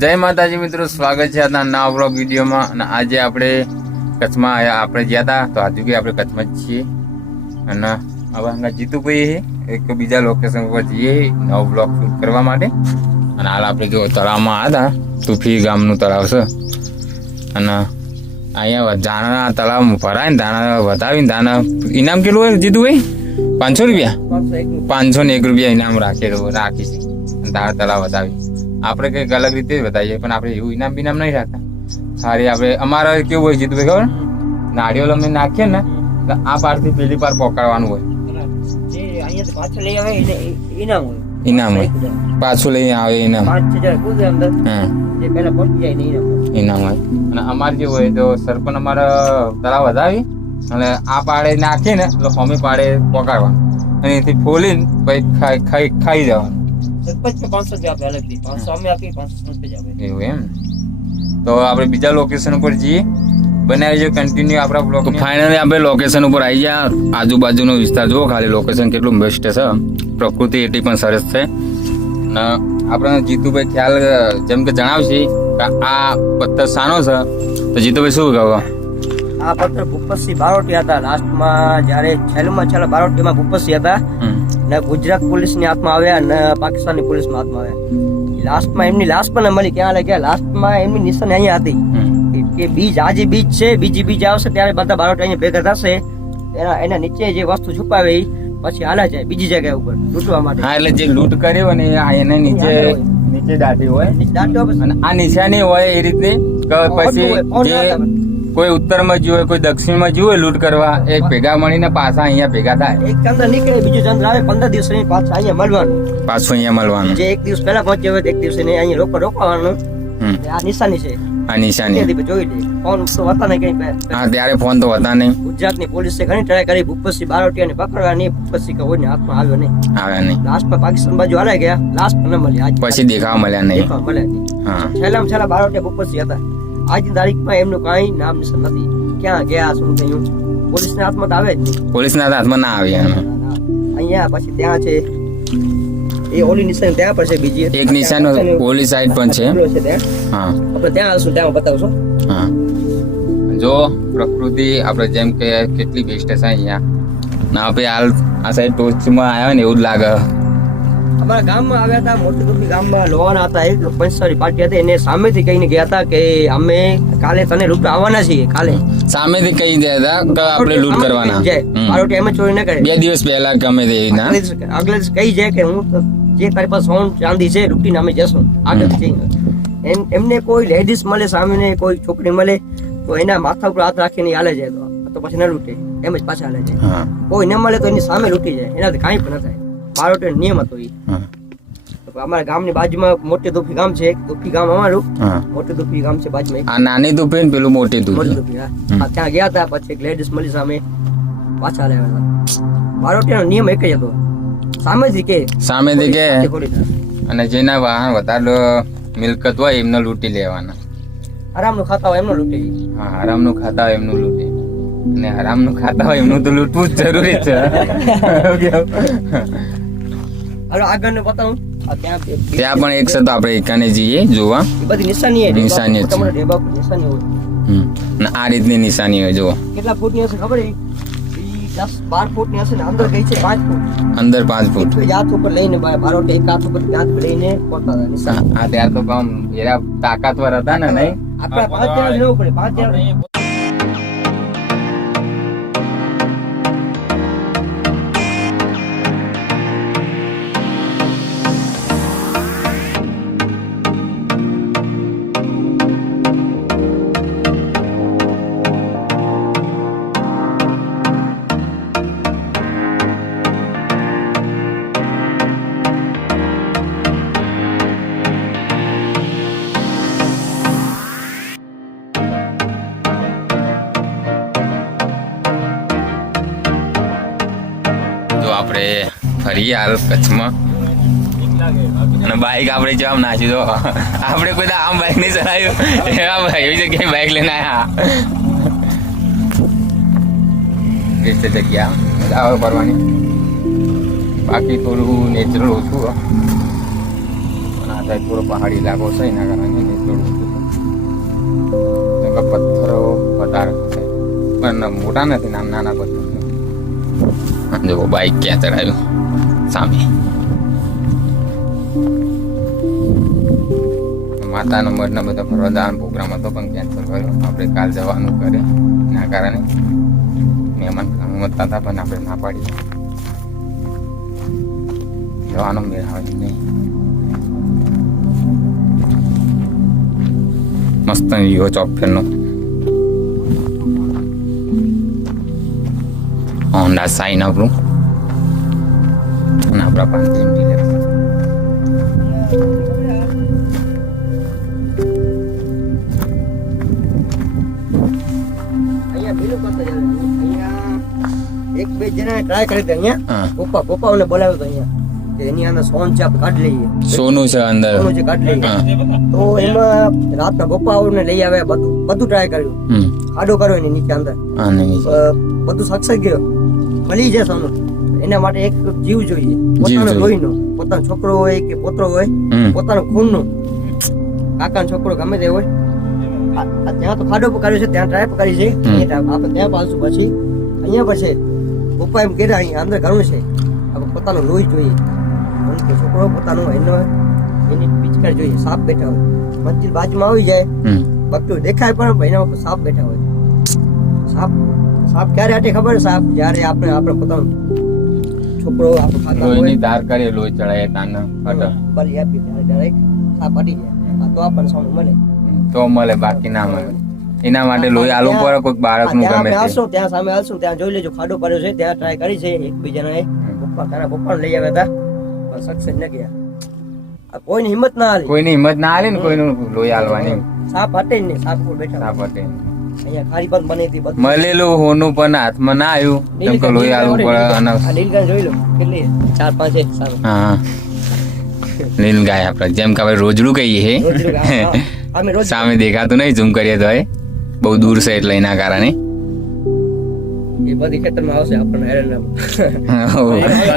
જય માતાજી મિત્રો, સ્વાગત છે આજના નવા વ્લોગ વિડીયોમાં. અને આજે આપણે કચ્છમાં આપણે ગયા હતા, તો આજુ કે આપણે કચ્છમાં જ છીએ. અને હવે હમણાં જીતુભાઈ એક બીજા લોકેશન ઉપર જઈએ નવો વ્લોગ શૂટ કરવા માટે. અને હાલ આપણે જો તળાવમાં આવ્યા હતા, તુફી ગામનું તળાવ છે. અને અહીંયા ધાણા તળાવ ભરાય ને ધાણા વધાવીને ધાણા ઇનામ કેટલું હોય જીતુભાઈ? 500 રૂપિયા, 501 રૂપિયા ઇનામ રાખી છે ધાણા તળાવ વધાવી. આપણે કંઈક અલગ રીતે બતાવીએ, પણ આપણે એવું ઇનામ બિનામ નહીં રાખતા. સારી આપણે અમારે કેવું હોય જીતુભાઈ ખબર, નાળિયેર અમે નાખીએ ને તો આ પારથી પેલી પાર પકડવાનું હોય, ઇનામ હોય પાછું લઈને આવે ઇનામ, ઇનામ હોય. અને અમારે જેવું હોય તો સરપંચ અમારા તળાવ વધાવી અને આ પાડે નાખીએ ને તો હોમી પાડે પકડવાનું અને એથી ફોલીને પછી ખાઈ જવાનું. એવું એમ. તો આપણે બીજા લોકેશન ઉપર જઈએ, બનાવી છે કન્ટિન્યુ આપણા બ્લોગ. ફાઇનલી આપણે લોકેશન ઉપર આવી ગયા. આજુબાજુનો વિસ્તાર જુઓ ખાલી, લોકેશન કેટલું બેસ્ટ છે, પ્રકૃતિ એટલી પણ સરસ છે. અને આપણે જીતુભાઈ ખ્યાલ જેમ કે જણાવશે કે આ પથ્થર શાનો છે, તો જીતુભાઈ શું કહો? આ પથ્થર ભૂપતસિંહ બારોટિયા હતા. લાસ્ટમાં જયારે છેલ્લા બારોટિયામાં ભૂપતસિંહ હતા ને ગુજરાત પોલીસની હાથમાં આવ્યા ને પાકિસ્તાનની પોલીસમાં હાથમાં આવ્યા. લાસ્ટમાં એમની લાશ પણ મળી. ક્યાં લાગ્યા? લાસ્ટમાં એમની નિશાની અહીંયા હતી કે બીજ આજે બીજ છે, બીજી બીજ આવશે ત્યારે બધા બારોટિયા અહીંયા ભેગા થશે. એના નીચે જે વસ્તુ છુપાવે એ પછી હાલા જાય બીજી જગ્યા ઉપર લૂંટવા માટે. હા, એટલે જે લૂંટ કરી હોય ને એને નીચે દાટી હોય અને આ નિશાની હોય એ રીતની. પછી જે કોઈ ઉત્તરમાં જીવે કોઈ દક્ષિણમાં જીવે લૂંટ કરવા, એ ભેગા મળીને પાછા અહીંયા ભેગા થાય. એક ચંદ્ર નીકળે, બીજું ચંદ્ર આવે, 15 દિવસ પાછા અહીંયા મળવાનું. પાછું અહીંયા મળવાનું. જે એક દિવસ પહેલા પહોંચ્યો હોય એક દિવસ અહીંયા રોકવાનું. આ નિશાની છે, આ નિશાની જોઈ લે. ફોન તો હતા નહીં કઈ. હા, ત્યારે ફોન તો હતા નહીં. ગુજરાતની પોલીસે ઘણી ટ્રાય કરી ભૂપતસિંહ બારોટિયાને પકડવાની. ભૂપતસિંહ કોઈને હાથમાં આવ્યો નહીં. લાસ્ટમાં પાકિસ્તાન બાજુ હાલા ગયા, લાસ્ટ ન મળ્યા. પછી દેખાવા મળ્યા નહીં. છેલ્લામાં છેલ્લા બારોટિયા ભૂપતસિંહ હતા. આજની તારીખમાં એમનું કઈ નામ નિશાન નથી. ક્યાં ગયા, શું થયું? પોલીસના હાથમાં તો આવે જ નહીં. પોલીસના હાથમાં ના આવે. અહીંયા પછી ત્યાં છે એ ઓલી નિશાન, ત્યાં પર છે બીજી એક નિશાન ઓલી સાઈડ પણ છે. હા, આપણે ત્યાં આવશું, ત્યાં બતાવશું. હા, જો પ્રકૃતિ આપણે જેમ કે કેટલી બેસ્ટ છે અહીંયા. ના આપણે હાલ આ સાઈડ ટોચમાં આવ્યા ને એવું જ લાગે. અમારા ગામમાં આવ્યા હતા, મોટી દુબી ગામમાં લોવાના હતા. એક પંચસારી પાર્ટી હતી, એને સામેથી કહીને ગયા હતા કે અમે કાલે તને લૂંટ આવવાના છીએ. કાલે સામેથી કહી ગયા હતા કે આપણે લૂંટ કરવાના. બારોટી એમ ચોરી ન કરે. 2 દિવસ પહેલા ગમે તે આગળ કહી જાય કે હું જે તારી પાસે સોન ચાંદી છે લૂંટીને અમે જશું આગળ જઈને. એમને કોઈ લેડીઝ મળે સામે, કોઈ છોકરી મળે તો એના માથા ઉપર હાથ રાખીને હાલે જાય તો પછી ન લૂંટે, એમ જ પાછા હાલે જાય. કોઈ ન મળે તો એની સામે લૂંટી જાય, એનાથી કાંઈ પણ ન થાય. બારોટો નિયમ હતો એ. અમારા ગામની બાજુમાં મોટી દુફી ગામ છે, દુફી ગામ અમારું. મોટી દુફી ગામ છે બાજુમાં. આ નાની દુફી ને પેલું મોટી દુફી. ત્યાં ગયા હતા, પછી એક લેડીઝ મળી સામે, પાછા આવ્યા હતા. બારોટિયાનો નિયમ એક જ હતો, સામેથી કે અને જેના વાહન વધારે મિલકત હોય એમને લૂંટી લેવાના. હરામનું ખાતા હોય એમનું લૂંટી. હા, હરામનું ખાતા હોય એમનું લૂંટી. અને હરામનું ખાતા હોય એમનું તો લૂંટવું જ જરૂરી છે. હાલો આગળ ને બતાવું. ત્યાં પણ એક છે, તો આપણે એકાને જઈએ જોવા. બધી નિશાની નિશાની આ રીતની નિશાની હોય. જુઓ કેટલા ફૂટની હશે ખબર? 10-12 ફૂટની હશે ને અંદર ગઈ છે 5 ફૂટ. અંદર 5 ફૂટ. હાથ ઉપર લઈને બારોટે એક હાથ ઉપર હાથ લઈને પોતા નિશાન. આ ત્યાર તો કામ એરા તાકાતવર હતા ને, નહીં આપણા 5 જણા લેવું પડે. 5 જણા આપણે ફરીએ હાલ કચ્છમાં. અને બાઈક આપણે જવાબ નાખી દો. આપણે કોઈ આમ બાઈક નહીં ચલાવ્યું, એવી જગ્યાએ બાઈક લઈને આવ્યા. જગ્યા મજા આવે ફરવાની. બાકી થોડું નેચરલ ઓછું. સાઈડ થોડો પહાડી ઇલાકો છે એના કારણે થોડું કેમ કે પથ્થરો વધારે છે પણ મોટા નથી નાના પથ્થર જો બાઈક ક્યાં ચડાવ્યું સામે માતાનો મઢના બધા ફરવા જવાનો પ્રોગ્રામ હતો પણ કેન્સલ કર્યો. આપણે કાલ જવાનું કરે એના કારણે મહેમાન મતતા હતા પણ આપણે ના પાડી જવાનો મેળ આવે નહીં. મસ્ત વ્યૂ ચોકફેરનો હોન્ડા સાઈન આપણું અને આપણા 5 ડીલર અહીંયા પેલું કરતા જાય. અહીંયા એક બે જણા ટ્રાય કરી હતી. હા. અહીંયા પપ્પાઓને બોલાવ્યો હતો અહીંયા કે એની અંદર સોન ચાપ કાઢી લઈએ. સોનું છે અંદર. સોનું છે કાઢી લઈએ. હા. તો એમાં રાતના પપ્પાઓને લઈ આવે બધું ટ્રાય કર્યું. ખાડો કર્યો એની નીચે અંદર હા નહીં બધું સક્સેસ ગયો. મળી જાય સોનું. એના માટે એક જીવ જોઈએ. પોતાનો જોઈએ. લોહીનો, પોતાનો છોકરો હોય કે પોતરો હોય, પોતાનો ખૂનનો, કાકાનો છોકરો ગમે તે હોય. ત્યાં તો ખાડો કર્યો છે, ત્યાં ટ્રાય કરી છે. આપણે ત્યાં પાછું પછી અહીંયા પર છે. પપ્પા એમ કહેતા અહીંયા અંદર ઘણું છે, આપણે પોતાનું લોહી જોઈએ. કે છોકરો પોતાનો એની પિચકાર જોઈએ. સાપ બેઠા હોય, મંદિર બાજુમાં આવી જાય, બચ્ચું દેખાય પણ એના ઉપર સાપ બેઠા હોય. સાપ ક્યારે આટે ખબર? સાપ જ્યારે આપણે પોતાનો છોકરો આપણે ખાતા લોહીની હોય, ધાર કરી લોહી ચડાય તાને અડે બલી આપી ત્યારે ડાયરેક્ટ સાપ અડી જાય. તો આપણને સોનું મળે. તો મળે બાકી ના મળે. એના માટે લોહી આલવું પડે કોઈક બાળકનું ત્યાં ગમે આપણે તે. આવશું, ત્યાં સામે આવશું, ત્યાં જોઈ લેજો. ખાડો પડ્યો છે, ત્યાં ટ્રાય કરી છે એકબીજાને. પપ્પાને લઈ આવ્યા હતા પણ સક્સેસ ન ગયા. આ કોઈની હિંમત ના હાલી. કોઈની હિંમત ના હાલે ને કોઈનું લોહી આલવાની. સાપ હટે જ નહીં. સાપ ઉપર બેઠા ના પટે. અહીંયા ખારી બંધ બની હતી બધું. મળેલું હોનું પણ હાથમાં ના આવ્યું કેમ કે લોહી આલવું પડે અને આ નીલગાય જોઈ લો કેટલી 4-5 છે સામે. હા લીલ ગાય આપણે જેમ કે આપણે રોજડું કહીએ હે રોજડું ગાય, હા. અમે રોજ સામે દેખાતું નહીં ઝૂમ કરીએ તો બહુ દૂર છે એટલે એના કારણે એ બધી ખેતરમાં આવશે આપણને હેરાન.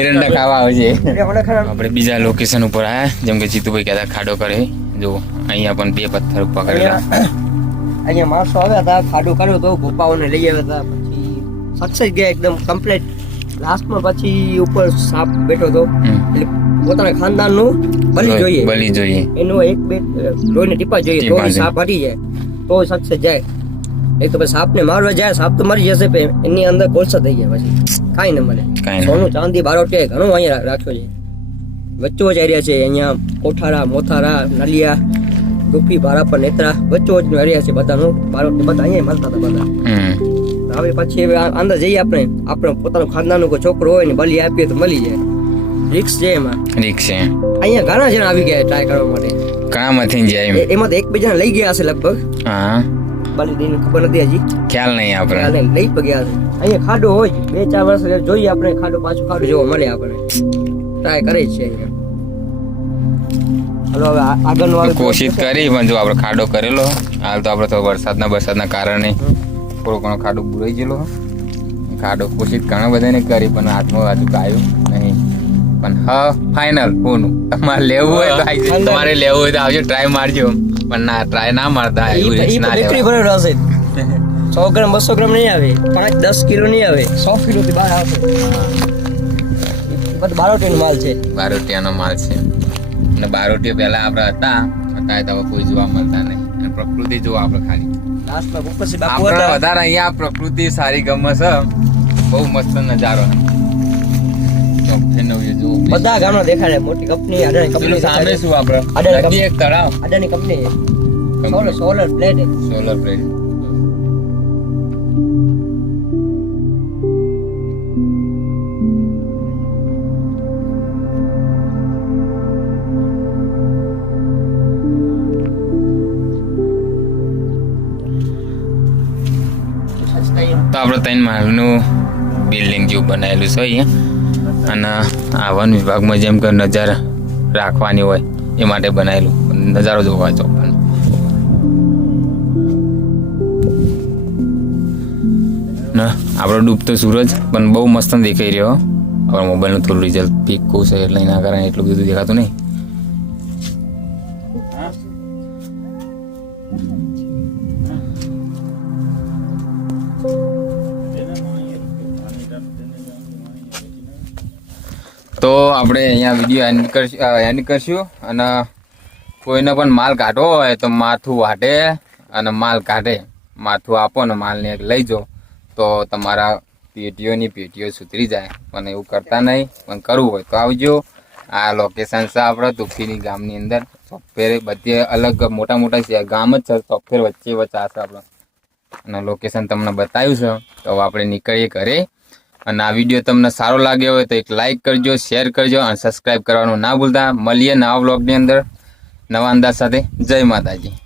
એરંડા ખાવા આવશે. આપણે આપણે બીજા લોકેશન ઉપર આયા જેમ કે જીતુભાઈ કહેતા ખાડો કરે જો અહીંયા પણ 2 પથ્થર પકડેલા. અહીંયા માણસો આવ્યા હતા, ખાડો કર્યો તો પપ્પાઓને લઈ આવ્યા હતા. પછી સક્સેસ ગયા એકદમ કમ્પ્લીટ. લાસ્ટમાં પછી ઉપર સાપ બેઠો હતો. એટલે પોતાના ખાનદાનનું બલી જોઈએ. બલી જોઈએ. એનો 1-2 લોહીને ટીપા જોઈએ તો ટીપા ઈ સાપ હટી જાય તો સક્સેસ જાય. એક તો પછી સાપને મારવા જાય, સાપ તો મરી જશે પણ એની અંદર કોલસા થઈ જાય પછી કાંઈ ન મળે. કાંઈ ન સોનું ચાંદી બારોટે ઘણું અહીંયા રાખ્યો છે. વચ્ચો વચ એરિયા છે અહીંયા. કોઠારા, મોથારા, નલિયા, રૂપી, ભારાપર, નેત્રા વચ્ચો વચનો એરિયા છે બધાનું. બારોટે બધા અહીંયા મળતા હતા બધા. હવે પછી અંદર જઈએ આપણે પોતાનું ખાનદાનનું કોઈ છોકરો હોય ને બલી આપીએ તો મળી જાય. રિક્સ છે એમાં. રિક્સ છે. અહીંયા ઘણા જણા આવી ગયા ટ્રાય કરવા માટે. ઘણામાંથી જાય એમ. એમાં તો એકબીજાને લઈ ગયા હશે લગભગ. હા બલી દઈને ખબર નથી હજી. ખ્યાલ નહીં આપણે. ચાલે, લઈ ગયા હશે. અહીંયા ખાડો હોય 2-4 વર્ષ જોઈએ આપણે ખાડો ખાડો જોવા મળે આપણે. ટ્રાય કરે છે અહીંયા. હાલો હવે આગળનું આવે કોશિશ કરી પણ જો આપણે ખાડો કરેલો હાલ તો આપણે તો વરસાદના કારણે થોડો ઘણો ખાડો બુરાઈ ગયેલો. ખાડો કોશિશ ઘણા બધાને કરી પણ હાથમાં હજુ આવ્યું નહીં. પણ હા ફાઇનલ ફોનું તમારે લેવું હોય તો આવી જજો. તમારે લેવું હોય તો આવજો ટ્રાય મારજો પણ ના ટ્રાય ના મારતા એવું risk ના બેટરી લેવાય. ભરેલો હશે. 100 ગ્રામ 200 ગ્રામ નહીં આવે, 5-10 કિલો નહીં આવે, 100 કિલો થી બહાર આવશે. બધું બારોટીનો માલ છે. બારોટિયાનો માલ છે અને બારોટિયા પહેલા આપણે હતા અત્યારે તો હવે કોઈ જોવા મળતા નહીં. અને પ્રકૃતિ જોવા આપણે ખાલી લાસ્ટમાં ઉપરથી બાપુ આપણે હતા. વધારે અહીંયા પ્રકૃતિ સારી ગમે છે. બહુ મસ્ત નજારો બધા ગામનો દેખાડે. મોટી કંપની, અડાની કંપની સામે શું આપણે અડાની નદી એક તળાવ Adani company solar plate. Solar plate. તો આપણે 3 માળનું બિલ્ડિંગ જેવું બનાવેલું છે અહીંયા અને આ વન વિભાગમાં જેમ કે નજર રાખવાની હોય એ માટે બનાવેલું નજારો જોવા ચોપન. ના આપણો ડૂબતો સૂરજ પણ બહુ મસ્ત દેખાઈ રહ્યો. આપણા મોબાઈલનું થોડું રિઝલ્ટ પીક છે એટલે એના કારણે એટલું બધું દેખાતું નહીં. તો આપણે અહીંયા વિડીયો એન્ડ કરશું અને કોઈને પણ માલ કાઢવો હોય તો માથું વાટે અને માલ કાઢે, માથું આપો ને માલને એક લઈ જાઓ તો તમારા પેટીઓ સુધરી જાય. પણ એવું કરતા નહીં, પણ કરવું હોય તો આવજો. આ લોકેશન છે આપણા તુફીની ગામની અંદર. સોફ્ટવેર બધે અલગ મોટા મોટા ગામ જ છે, સોફ્ટવેર વચ્ચે આ છે આપણે. અને લોકેશન તમને બતાવ્યું છે. તો હવે આપણે નીકળીએ ઘરે. અને આ વિડીયો તમને સારો લાગ્યો હોય તો એક લાઈક કરજો, શેર કરજો અને સબસ્ક્રાઈબ કરવાનું ના ભૂલતા. મળીએ નવા વ્લોગની અંદર નવા અંદાજ સાથે. જય માતાજી.